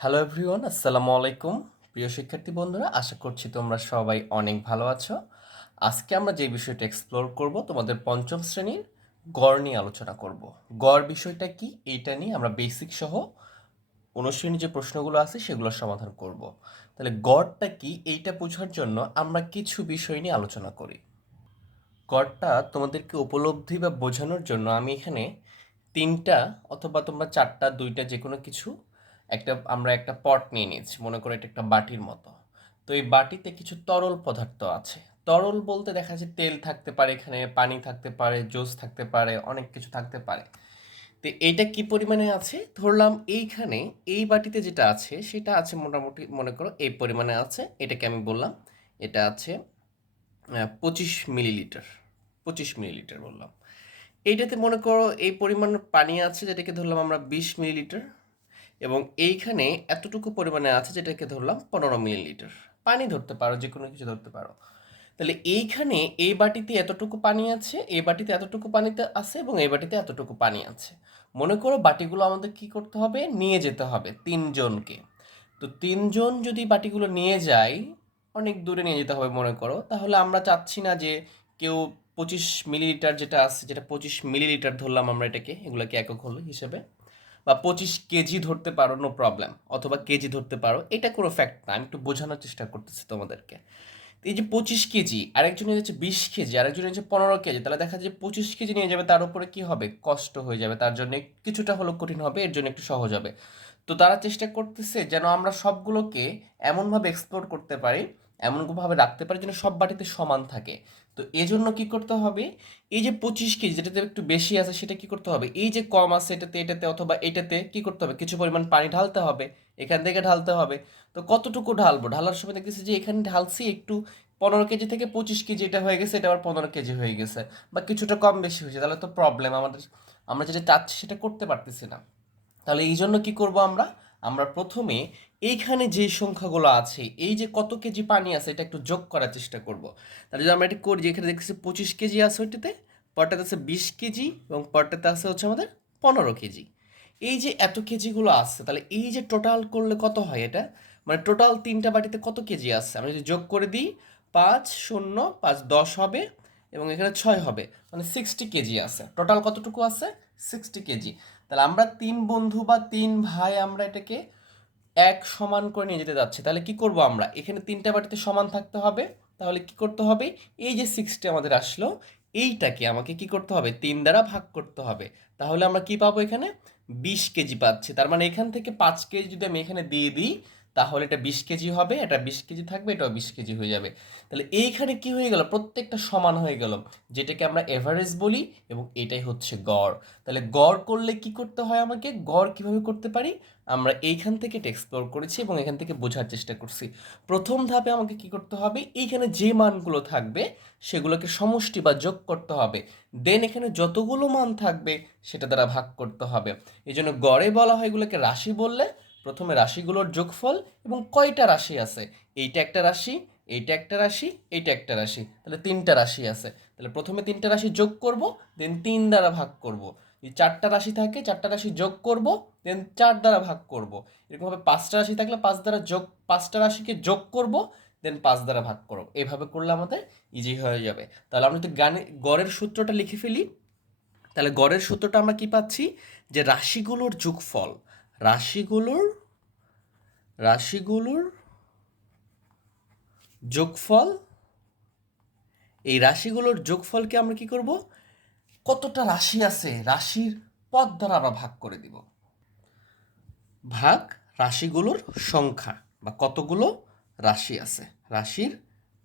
Hello everyone আসসালামু আলাইকুম। প্রিয় শিক্ষার্থী বন্ধুরা, আশা করছি তোমরা সবাই অনেক ভালো আছো। আজকে আমরা যে বিষয়টা এক্সপ্লোর করব, তোমাদের পঞ্চম শ্রেণির গড় নিয়ে আলোচনা করব। গড় বিষয়টা কি, এইটা নিয়ে আমরা বেসিক সহ অনুশ্রেণীর যে প্রশ্নগুলো আছে, সেগুলোর সমাধান করব। তাহলে গড়টা কি, এইটা বোঝার জন্য আমরা কিছু বিষয় নিয়ে আলোচনা করি। গড়টা তোমাদেরকে উপলব্ধি বা বোঝানোর জন্য আমি এখানে তিনটা অথবা তোমরা চারটা, দুইটা যে কোনো কিছু একটা, আমরা একটা পট নিয়ে নিয়েছি, মনে করো এটা একটা বাটির মতো। তো এই বাটিতে কিছু তরল পদার্থ আছে। তরল বলতে দেখা যাচ্ছে তেল থাকতে পারে এখানে, পানি থাকতে পারে, জুস থাকতে পারে, অনেক কিছু থাকতে পারে। তো এইটা কি পরিমাণে আছে? ধরলাম এইখানে, এই বাটিতে যেটা আছে, সেটা আছে মোটামুটি, মনে করো এই পরিমাণে আছে। এটাকে আমি বললাম, এটা আছে পঁচিশ মিলিলিটার পঁচিশ মিলিলিটার বললাম। এইটাতে মনে করো এই পরিমাণ পানি আছে, যেটাকে ধরলাম আমরা বিশ মিলিলিটার। এবং এইখানে এতটুকু পরিমাণে আছে যেটাকে ধরলাম পনেরো মিলিলিটার। পানি ধরতে পারো যে কোনো কিছু ধরতে পারো। তাহলে এইখানে এই বাটিতে এতটুকু পানি আছে, এই বাটিতে এতটুকু পানিতে আছে এবং এই বাটিতে এতটুকু পানি আছে। মনে করো বাটিগুলো আমাদের কি করতে হবে? নিয়ে যেতে হবে তিনজনকে। তো তিনজন যদি বাটিগুলো নিয়ে যায়, অনেক দূরে নিয়ে যেতে হবে মনে করো। তাহলে আমরা চাচ্ছি না যে কেউ পঁচিশ মিলিলিটার যেটা আছে, যেটা পঁচিশ মিলিলিটার ধরলাম আমরা এটাকে, এগুলোকে একক হলো হিসেবে। বা পঁচিশ কেজি ধরতে পারো নো প্রবলেম অথবা কেজি ধরতে পারো, এটা কোনো ফ্যাক্ট না, আমি একটু বোঝানোর চেষ্টা করতেছি তোমাদেরকে। এই যে পঁচিশ কেজি আরেকজনের হচ্ছে বিশ কেজি আরেকজনের হচ্ছে পনেরো কেজি, তাহলে দেখা যায় পঁচিশ কেজি নিয়ে যাবে, তার উপরে কি হবে? কষ্ট হয়ে যাবে, তার জন্য কিছুটা হলো কঠিন হবে, এর জন্য একটু সহজ হবে। তো তারা চেষ্টা করতেছে যেন আমরা সবগুলোকে এমনভাবে এক্সপ্লোর করতে পারি এমনভাবে রাখতে পারি যেন সব বাটিতে সমান থাকে। তো এজন্য কি করতে হবে? এই যে পঁচিশ কেজি যেটাতে একটু বেশি আছে সেটা কি করতে হবে? এই যে কম আছে এটাতে এটাতে অথবা এটাতে কি করতে হবে? কিছু পরিমাণ পানি ঢালতে হবে। এখান থেকে ঢালতে হবে। তো কতটুকু ঢালবো? ঢালার সময় দেখতেছি যে এখানে ঢালছি একটু পনেরো কেজি থেকে পঁচিশ কেজি এটা হয়ে গেছে, এটা আবার পনেরো কেজি হয়ে গেছে বা কিছুটা কম বেশি হয়েছে। তাহলে তো প্রবলেম আমাদের, আমরা যেটা চাচ্ছি সেটা করতে পারতেছি না। তাহলে এই জন্য কি করব আমরা? আমরা প্রথমে এইখানে যে সংখ্যাগুলো আছে, এই যে কত কেজি পানি আছে, এটা একটু যোগ করার চেষ্টা করব। তাহলে যদি আমরা এটা করি যেখানে দেখছি পঁচিশ কেজি আছে ওইটাতে, পরটাতে আছে বিশ কেজি এবং পরটাতে আছে হচ্ছে আমাদের পনেরো কেজি। এই যে এত কেজিগুলো আছে, তাহলে এই যে টোটাল করলে কত হয় এটা? মানে টোটাল তিনটা বাটিতে কত কেজি আছে? আমরা যদি যোগ করে দিই, পাঁচ শূন্য, পাঁচ দশ হবে এবং এখানে ছয় হবে মানে সিক্সটি কেজি আছে। টোটাল কতটুকু আছে? Sixty KG. তাহলে আমরা তিন বন্ধু বা তিন ভাই আমরা এটাকে এক সমান করে নিয়ে যেতে যাচ্ছি। তাহলে কি করব আমরা? এখানে তিনটা বাটিতে সমান থাকতে হবে। তাহলে কি করতে হবে? এই যে সিক্সটি আমাদের আসলো, এইটাকে আমাকে কি করতে হবে? তিন দ্বারা ভাগ করতে হবে। তাহলে আমরা কি পাবো এখানে? বিশ কেজি পাচ্ছি। তার মানে এখান থেকে পাঁচ কেজি যদি আমি এখানে দিয়ে দিই তাহলে এটা বিশ কেজি হবে, এটা বিশ কেজি থাকবে, এটাও বিশ কেজি হয়ে যাবে। তাহলে এইখানে কি হয়ে গেল? প্রত্যেকটা সমান হয়ে গেল। যেটাকে আমরা এভারেজ বলি এবং এটাই হচ্ছে গড়। তাহলে গড় করলে কি করতে হয় আমাকে? গড় কীভাবে করতে পারি? আমরা এইখান থেকে এটা এক্সপ্লোর করেছি এবং এখান থেকে বোঝার চেষ্টা করছি। প্রথম ধাপে আমাকে কি করতে হবে? এইখানে যে মানগুলো থাকবে, সেগুলোকে সমষ্টি বা যোগ করতে হবে। দেন এখানে যতগুলো মান থাকবে, সেটা দ্বারা ভাগ করতে হবে। এই জন্য গড়ে বলা হয় এগুলোকে রাশি বললে প্রথমে রাশিগুলোর যোগফল এবং কয়টা রাশি আছে? এইটা একটা রাশি, এইটা একটা রাশি, এইটা একটা রাশি। তাহলে তিনটা রাশি আছে। তাহলে প্রথমে তিনটা রাশি যোগ করব দেন তিন দ্বারা ভাগ করব। যদি চারটা রাশি থাকে, চারটা রাশি যোগ করব দেন চার দ্বারা ভাগ করব। এরকমভাবে পাঁচটা রাশি থাকলে পাঁচ দ্বারা যোগ, পাঁচটা রাশিকে যোগ করব দেন পাঁচ দ্বারা ভাগ করব। এভাবে করলে আমাদের ইজি হয়ে যাবে। তাহলে আমরা যদি গানে গড়ের সূত্রটা লিখে ফেলি, তাহলে গড়ের সূত্রটা আমরা কি পাচ্ছি? যে রাশিগুলোর যোগফল, রাশিগুলোর রাশিগুলোর যোগফল, এই রাশিগুলোর যোগফলকে আমরা কি করব? কতটা রাশি আছে? রাশির পদ দ্বারা আমরা ভাগ করে দিব। ভাগ রাশিগুলোর সংখ্যা বা কতগুলো রাশি আছে? রাশির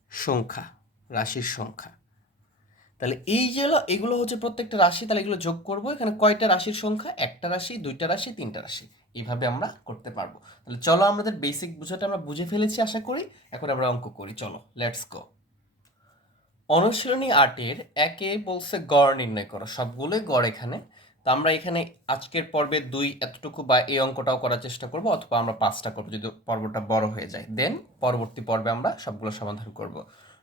সংখ্যা রাশির সংখ্যা। তাহলে এই যে এগুলো হচ্ছে প্রত্যেকটা রাশি, তাহলে এগুলো যোগ করব। এখানে কয়টা রাশির সংখ্যা? একটা রাশি, দুইটা রাশি, তিনটা রাশি। এইভাবে আমরা করতে পারব। তাহলে চলো আমাদের বেসিক বুঝাটা আমরা বুঝে ফেলেছি আশা করি। এখন আমরা অঙ্ক করি, চলো লেটস গো অনুশীলনী আটের একে বলছে গড় নির্ণয় করো, সবগুলোই গড় এখানে। তো আমরা এখানে আজকের পর্বে দুই এতটুকু বা এই অঙ্কটাও করার চেষ্টা করব, অথবা আমরা পাঁচটা করব যদি পর্বটা বড় হয়ে যায়। দেন পরবর্তী পর্বে আমরা সবগুলো সমাধান করব।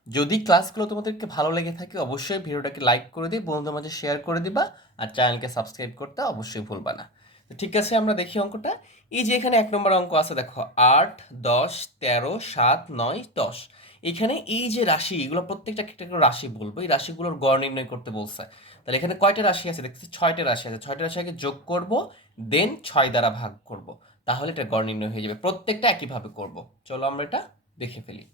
যদি ক্লাসগুলো তোমাদেরকে ভালো লেগে থাকে, অবশ্যই ভিডিওটাকে লাইক করে দিই বন্ধুদের মাঝে শেয়ার করে দিবা, আর চ্যানেলকে সাবস্ক্রাইব করতে অবশ্যই ভুলবা না। ঠিক আছে, আমরা দেখি অঙ্কটা। এই যে এখানে এক নম্বর অঙ্ক আছে, দেখো, আট, দশ, তেরো, সাত, নয়, দশ। এখানে এই যে রাশি, এগুলো প্রত্যেকটা একটা রাশি বলব, এই রাশিগুলোর গড় নির্ণয় করতে বলছে। তাহলে এখানে কয়টা রাশি আছে? দেখতেছি ছয়টা রাশি আছে। ছয়টা রাশি আগে যোগ করব দেন ছয় দ্বারা ভাগ করব। তাহলে এটা গড় নির্ণয় হয়ে যাবে। প্রত্যেকটা একইভাবে করব। চলো আমরা এটা দেখে ফেলি।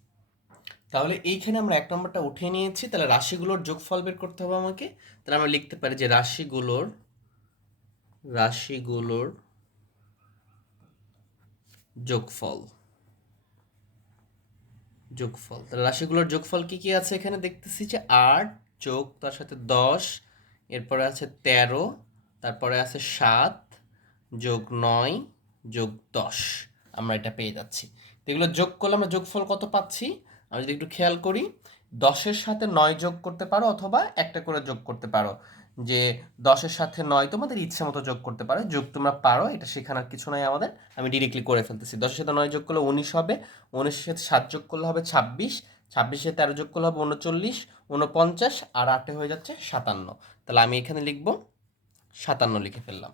তাহলে এইখানে আমরা এক নম্বরটা উঠিয়ে নিয়েছি। তাহলে রাশিগুলোর যোগফল বের করতে হবে আমাকে। তাহলে আমরা লিখতে পারি যে রাশিগুলোর রাশিগুলোর যোগফল। যোগফল। তাহলে রাশিগুলোর যোগফল কি কি আছে এখানে দেখতেছি যে আট যোগ, তার সাথে দশ, এরপরে আছে তেরো, তারপরে আছে সাত, যোগ নয়, যোগ দশ। আমরা এটা পেয়ে যাচ্ছি। তো এগুলো যোগ করলে আমরা যোগফল কত পাচ্ছি? আমি যদি একটু খেয়াল করি, দশের সাথে নয় যোগ করতে পারো অথবা একটা করে যোগ করতে পারো। যে দশের সাথে নয় তোমাদের ইচ্ছে মতো যোগ করতে পারো, যোগ তোমরা পারো, এটা শেখানোর কিছু নয় আমাদের, আমি ডিরেক্টলি করে ফেলতেছি। দশের সাথে নয় যোগ করলে উনিশ হবে, উনিশের সাথে সাত যোগ করলে হবে ছাব্বিশ, ছাব্বিশে তেরো যোগ করলে হবে উনচল্লিশ, উনপঞ্চাশ, আর আটে হয়ে যাচ্ছে সাতান্ন। তাহলে আমি এখানে লিখব, সাতান্ন লিখে ফেললাম।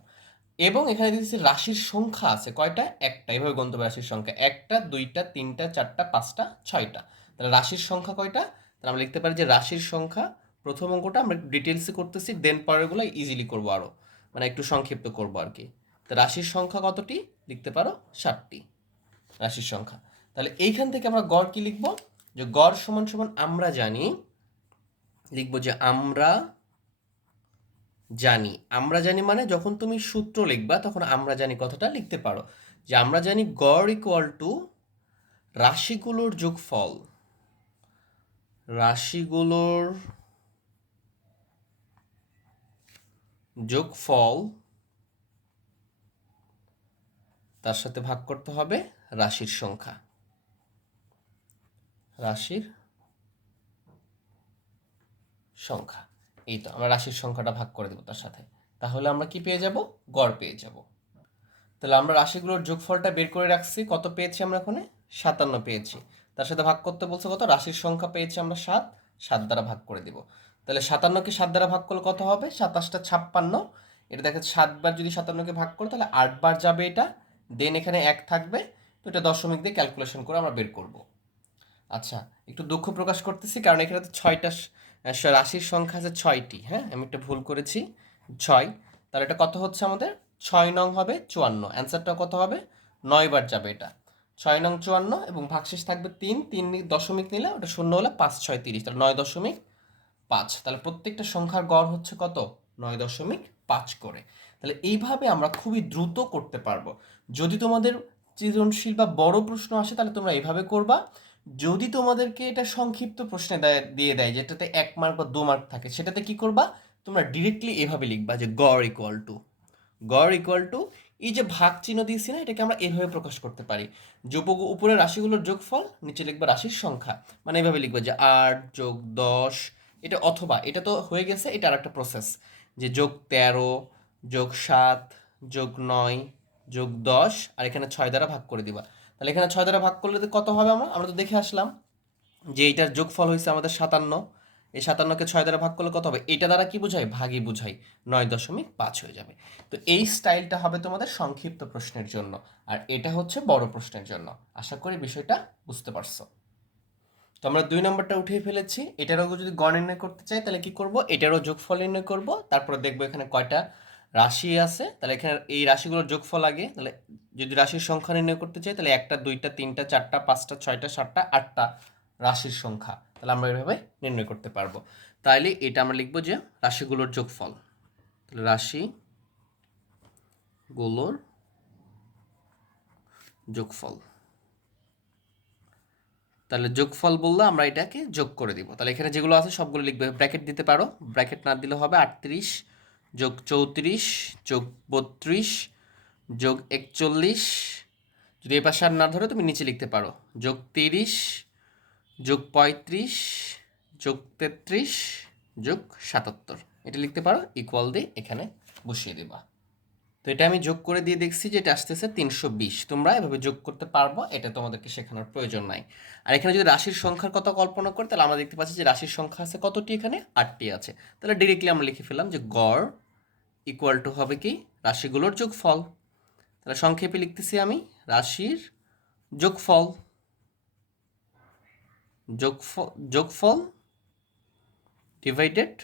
এবং এখানে দিয়েছে রাশির সংখ্যা আছে কয়টা? একটা। এভাবে গন্তব্য রাশির সংখ্যা। একটা, দুইটা, তিনটা, চারটা, পাঁচটা, ছয়টা। তাহলে রাশির সংখ্যা কয়টা? তাহলে আমরা লিখতে পারি যে রাশির সংখ্যা প্রথম অঙ্কটা আমরা একটু ডিটেলসে করতেছি দেন পরেরগুলো ইজিলি করব আরও মানে একটু সংক্ষিপ্ত করব আর কি। তো রাশির সংখ্যা কতটি? লিখতে পারো, ষাটটি রাশির সংখ্যা। তাহলে এইখান থেকে আমরা গড় কি লিখব? যে গড় সমান সমান আমরা জানি, লিখব যে আমরা জানি। আমরা জানি মানে যখন তুমি সূত্র লিখবা, তখন আমরা জানি কথাটা লিখতে পারো। যে আমরা জানি গড় ইকুয়াল টু রাশিগুলোর যোগফল, রাশিগুলোর যোগফল তার সাথে ভাগ করতে হবে রাশির সংখ্যা। রাশির সংখ্যা। এই তো, আমরা রাশির সংখ্যাটা ভাগ করে দেবো তার সাথে। তাহলে আমরা কি পেয়ে যাব? গড় পেয়ে যাব। তাহলে আমরা রাশিগুলোর যোগফলটা বের করে রাখছি। কত পেয়েছি আমরা ওখানে সাতান্ন পেয়েছি। তার সাথে ভাগ করতে বলছে কত? রাশির সংখ্যা পেয়েছি আমরা সাত। সাত দ্বারা ভাগ করে দিব। তাহলে সাতান্নকে সাত দ্বারা ভাগ করলে কত হবে? সাতাশটা ছাপ্পান্ন। এটা দেখে সাতবার যদি সাতান্নকে ভাগ করো, তাহলে আটবার যাবে এটা। দেন এখানে এক থাকবে। তো এটা দশমিক দিয়ে ক্যালকুলেশন করে আমরা বের করব। আচ্ছা একটু দুঃখ প্রকাশ করতেছি কারণ এখানে তো ছয়টা রাশির সংখ্যা আছে ছয়টি হ্যাঁ? আমি একটা ভুল করেছি। ছয়। তাহলে এটা কত হচ্ছে আমাদের? ছয় নং হবে চুয়ান্ন। অ্যান্সারটা কত হবে? নয় বার যাবে এটা। ছয় নং চুয়ান্ন এবং ভাগশেষ থাকবে তিন। তিন দশমিক নিলে ওটা শূন্য হলে পাঁচ, ছয়, তিরিশ। তাহলে নয় দশমিক পাঁচ। তাহলে প্রত্যেকটা সংখ্যার গড় হচ্ছে কত? নয় দশমিক পাঁচ করে। তাহলে এইভাবে আমরা খুবই দ্রুত করতে পারব। যদি তোমাদের সৃজনশীল বা বড় প্রশ্ন আসে, তাহলে তোমরা এইভাবে করবা। যদি তোমাদেরকে এটা সংক্ষিপ্ত প্রশ্নে দেয়- দিয়ে যেটাতে এক মার্ক বা দু মার্ক থাকে, সেটাতে কি করবা? তোমরা ডিরেক্টলি এভাবে লিখবা যে গড় ইকুয়াল টু গড় ইকুয়াল টু এই যে ভাগ চিহ্ন দিয়েছি না, এটাকে আমরা এভাবে প্রকাশ করতে পারি। যোগ উপরে রাশিগুলোর যোগফল, নিচে লিখবা রাশির সংখ্যা। মানে এভাবে লিখবা যে আট যোগ দশ এটা অথবা, এটা তো হয়ে গেছে, এটা আর একটা প্রসেস যে যোগ তেরো, যোগ সাত, যোগ নয়, যোগ দশ, আর এখানে ছয় দ্বারা ভাগ করে দিবা। তাহলে এখানে ছয় দ্বারা ভাগ করলে কত হবে আমরা? আমরা তো দেখে আসলাম যে এইটার যোগফল হয়েছে আমাদের সাতান্ন। এই সাতান্নকে ছয় দ্বারা ভাগ করলে কত হবে? এটা দ্বারা কি বোঝায় ভাগই বোঝাই। নয় দশমিক পাঁচ হয়ে যাবে। তো এই স্টাইলটা হবে তোমাদের সংক্ষিপ্ত প্রশ্নের জন্য। আর এটা হচ্ছে বড় প্রশ্নের জন্য। আশা করি বিষয়টা বুঝতে পারছ। তো আমরা দুই নম্বরটা উঠিয়ে ফেলেছি। এটারও যদি গড় নির্ণয় করতে চাই, তাহলে কি করব? এটারও যোগফল নির্ণয় করব। তারপরে দেখব এখানে কয়টা রাশি আছে। তাহলে এখানে এই রাশিগুলোর যোগফল আগে। তাহলে যদি রাশির সংখ্যা নির্ণয় করতে চাই, তাহলে একটা, দুইটা, তিনটা, চারটা, পাঁচটা, ছয়টা, সাতটা, আটটা রাশির সংখ্যা। তাহলে আমরা এভাবে নির্ণয় করতে পারব। তাইলে এটা আমরা লিখব যে রাশিগুলোর যোগফল। তাহলে রাশি গুলোর যোগফল। তাহলে যোগফল বললে আমরা এটাকে যোগ করে দিব। তাহলে এখানে যেগুলো আছে সবগুলো লিখবে। ব্র্যাকেট দিতে পারো। ব্র্যাকেট না দিলে হবে আটত্রিশ যোগ চৌত্রিশ যোগ বত্রিশ যোগ একচল্লিশ। যদি এ পাশে আর না ধরে, তুমি নিচে লিখতে পারো। যোগ তিরিশ যোগ পঁয়ত্রিশ যোগ তেত্রিশ যোগ সাতাত্তর। এটা লিখতে পারো। ইকুয়াল দিয়ে এখানে বসিয়ে দেবা। তো এটা আমি যোগ করে দিয়ে দেখছি যে এটা আসতেছে তিনশো বিশ। তোমরা এভাবে যোগ করতে পারব, এটা তোমাদেরকে শেখানোর প্রয়োজন নাই। আর এখানে যদি রাশির সংখ্যার কথা কল্পনা করি, তাহলে আমরা দেখতে পাচ্ছি যে রাশির সংখ্যা আছে কতটি? এখানে আটটি আছে। তাহলে ডিরেক্টলি আমরা লিখে ফেললাম যে গড় ইকুয়াল টু হবে কি? রাশিগুলোর যোগফল। তাহলে সংক্ষেপে লিখতেছি আমি, রাশির যোগফল। যোগফল যোগফল ডিভাইডেড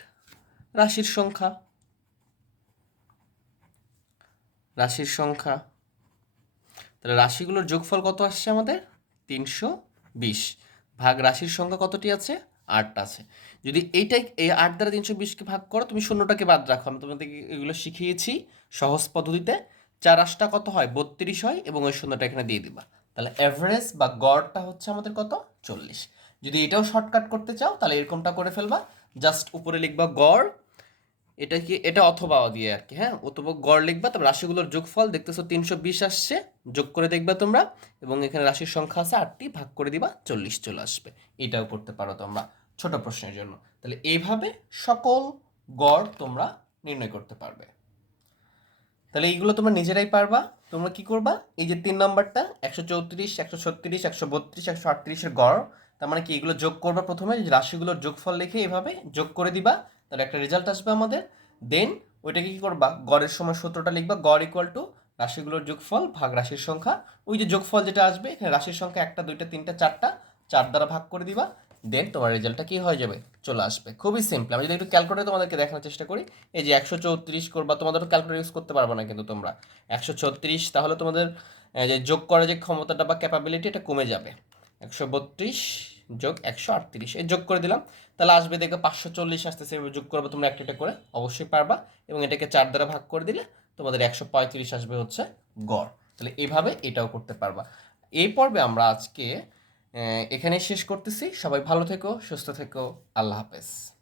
রাশির সংখ্যা। রাশির সংখ্যা। তাহলে রাশিগুলোর যোগফল কত আসছে আমাদের? তিনশো বিশ। ভাগ রাশির সংখ্যা কতটি আছে? আটটা আছে। যদি এইটাই এই আট দ্বারা তিনশো বিশকে ভাগ করো, তুমি শূন্যটাকে বাদ রাখো। আমি তোমাদেরকে এগুলো শিখিয়েছি সহজ পদ্ধতিতে। চার আশটা কত হয়? বত্রিশ হয় এবং ওই শূন্যটা এখানে দিয়ে দিবা। তাহলে অ্যাভারেজ বা গড়টা হচ্ছে আমাদের কত? চল্লিশ। যদি এটাও শর্টকাট করতে চাও, তাহলে এরকমটা করে ফেলবা। জাস্ট উপরে লিখবা গড় এটা কি, এটা অথবা দিয়ে আর কি হ্যাঁ? অথবা গড় লিখবা তবে রাশিগুলোর যোগফল, দেখতেছো তিনশো বিশ আসছে, যোগ করে দেখবা তোমরা, এবং এখানে রাশির সংখ্যা আছে আটটি, ভাগ করে দিবা চল্লিশ চলে আসবে। এটাও করতে পারো তোমরা ছোট প্রশ্নের জন্য। তাহলে এইভাবে সকল গড় তোমরা নির্ণয় করতে পারবে। তাহলে এইগুলো তোমরা নিজেরাই পারবা। তোমরা কি করবা? এই যে তিন নম্বরটা, একশো চৌত্রিশ, একশো ছত্রিশ, একশো বত্রিশ, একশো আটত্রিশের গড়, তার মানে কি এগুলো যোগ করবা প্রথমে রাশিগুলোর যোগফল লিখে এভাবে যোগ করে দিবা তার একটা রেজাল্ট আসবে আমাদের। দেন ওইটাকে কি করবা? গড়ের সময় সূত্রটা লিখবা, গড় ইকুয়াল টু রাশিগুলোর যোগফল ভাগ রাশির সংখ্যা। ওই যে যোগফল যেটা আসবে, এখানে রাশির সংখ্যা একটা, দুইটা, তিনটা, চারটা, চার দ্বারা ভাগ করে দিবা। দেন তোমার রেজাল্টটা কি হয়ে যাবে? চলে আসবে। খুবই সিম্পল আমি যদি একটু ক্যালকুলেটর তোমাদেরকে দেখানোর চেষ্টা করি, এই যে একশো চৌত্রিশ করবা, তোমাদের ক্যালকুলেটর ইউজ করতে পারবে না কিন্তু তোমরা। একশো ছত্রিশ তাহলে তোমাদের যে যোগ করার যে ক্ষমতাটা বা ক্যাপাবিলিটি এটা কমে যাবে। একশো বত্রিশ যোগ একশো আটত্রিশ। এই যোগ করে দিলাম। তাহলে আসবে দেখে পাঁচশো চল্লিশ আসতেছে। এভাবে যোগ করব তোমরা একটা করে। অবশ্যই পারবা। এবং এটাকে চার দ্বারা ভাগ করে দিলে তোমাদের একশো পঁয়ত্রিশ আসবে হচ্ছে গড়। তাহলে এইভাবে এটাও করতে পারবা। এই পর্বে আমরা আজকে এখানে শেষ করতেছি। সবাই ভালো থেকো, সুস্থ থেকো। আল্লাহ হাফেজ।